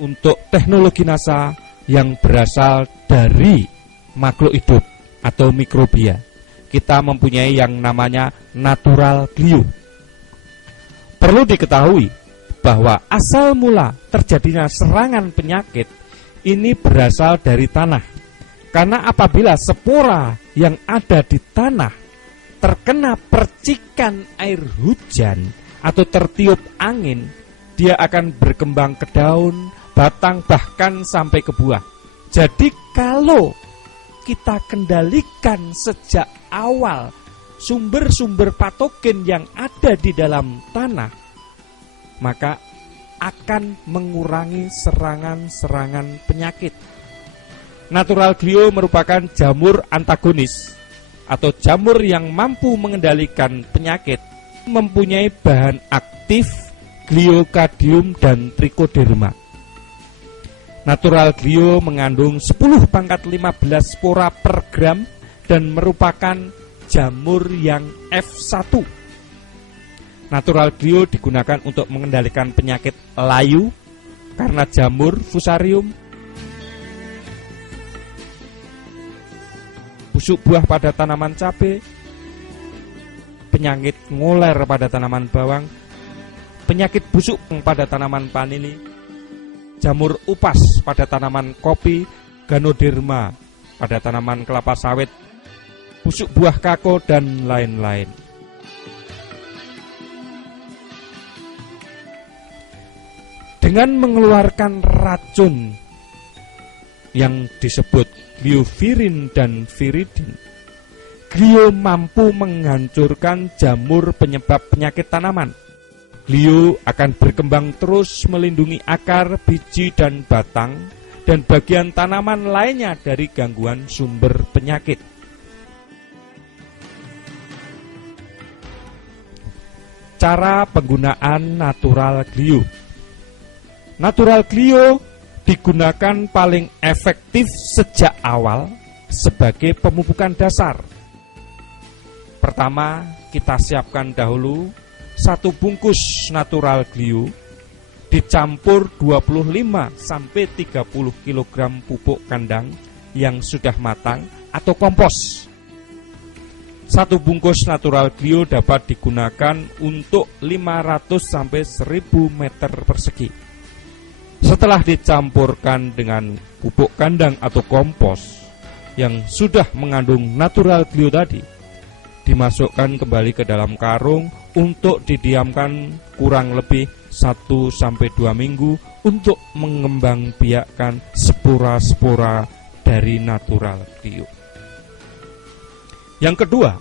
untuk teknologi NASA yang berasal dari makhluk hidup atau mikrobia. Kita mempunyai yang namanya natural glue. Perlu diketahui bahwa asal mula terjadinya serangan penyakit ini berasal dari tanah. Karena apabila spora yang ada di tanah terkena percikan air hujan atau tertiup angin, dia akan berkembang ke daun, batang, bahkan sampai ke buah. Jadi kalau kita kendalikan sejak awal sumber-sumber patogen yang ada di dalam tanah, maka akan mengurangi serangan-serangan penyakit. Natural glue merupakan jamur antagonis atau jamur yang mampu mengendalikan penyakit, mempunyai bahan aktif gliokadium dan trichoderma. Natural glue mengandung 10⁻15 spora per gram dan merupakan jamur yang F1. Natural glue digunakan untuk mengendalikan penyakit layu karena jamur fusarium, busuk buah pada tanaman cabai, penyakit ngoler pada tanaman bawang, penyakit busuk pada tanaman vanili, jamur upas pada tanaman kopi, ganoderma pada tanaman kelapa sawit, busuk buah kakao, dan lain-lain. Dengan mengeluarkan racun yang disebut gliovirin dan viridin, glio mampu menghancurkan jamur penyebab penyakit tanaman. Glio akan berkembang terus melindungi akar, biji, dan batang, dan bagian tanaman lainnya dari gangguan sumber penyakit. Cara penggunaan natural glue. Natural glue digunakan paling efektif sejak awal sebagai pemupukan dasar. Pertama, kita siapkan dahulu 1 bungkus natural glue dicampur 25-30 kg pupuk kandang yang sudah matang atau kompos. 1 bungkus natural glue dapat digunakan untuk 500-1000 meter persegi. Setelah dicampurkan dengan pupuk kandang atau kompos yang sudah mengandung natural glue tadi, dimasukkan kembali ke dalam karung untuk didiamkan kurang lebih 1-2 minggu untuk mengembangbiakkan spora-spora dari natural glue. Yang kedua,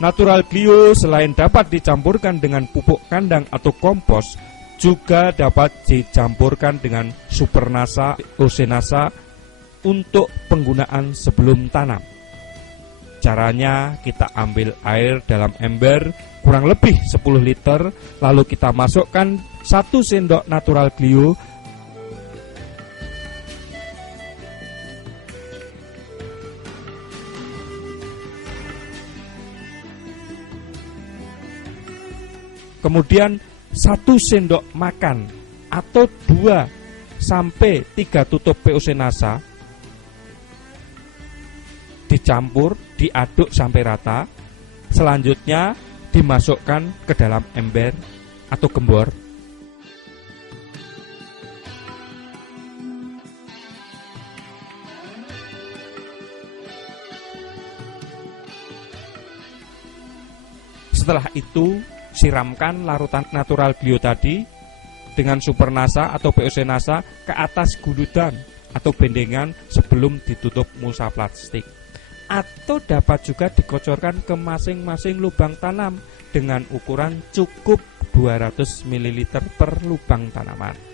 natural glue selain dapat dicampurkan dengan pupuk kandang atau kompos, juga dapat dicampurkan dengan supernasa, osenasa untuk penggunaan sebelum tanam. Caranya, kita ambil air dalam ember kurang lebih 10 liter, lalu kita masukkan 1 sendok natural glue, kemudian 1 sendok makan atau 2-3 tutup POC NASA, dicampur, diaduk sampai rata. Selanjutnya dimasukkan ke dalam ember atau gembor. Setelah itu, siramkan larutan natural glue tadi dengan supernasa atau POC NASA ke atas guludan atau bendengan sebelum ditutup mulsa plastik. Atau dapat juga dikocorkan ke masing-masing lubang tanam dengan ukuran cukup 200 ml per lubang tanaman.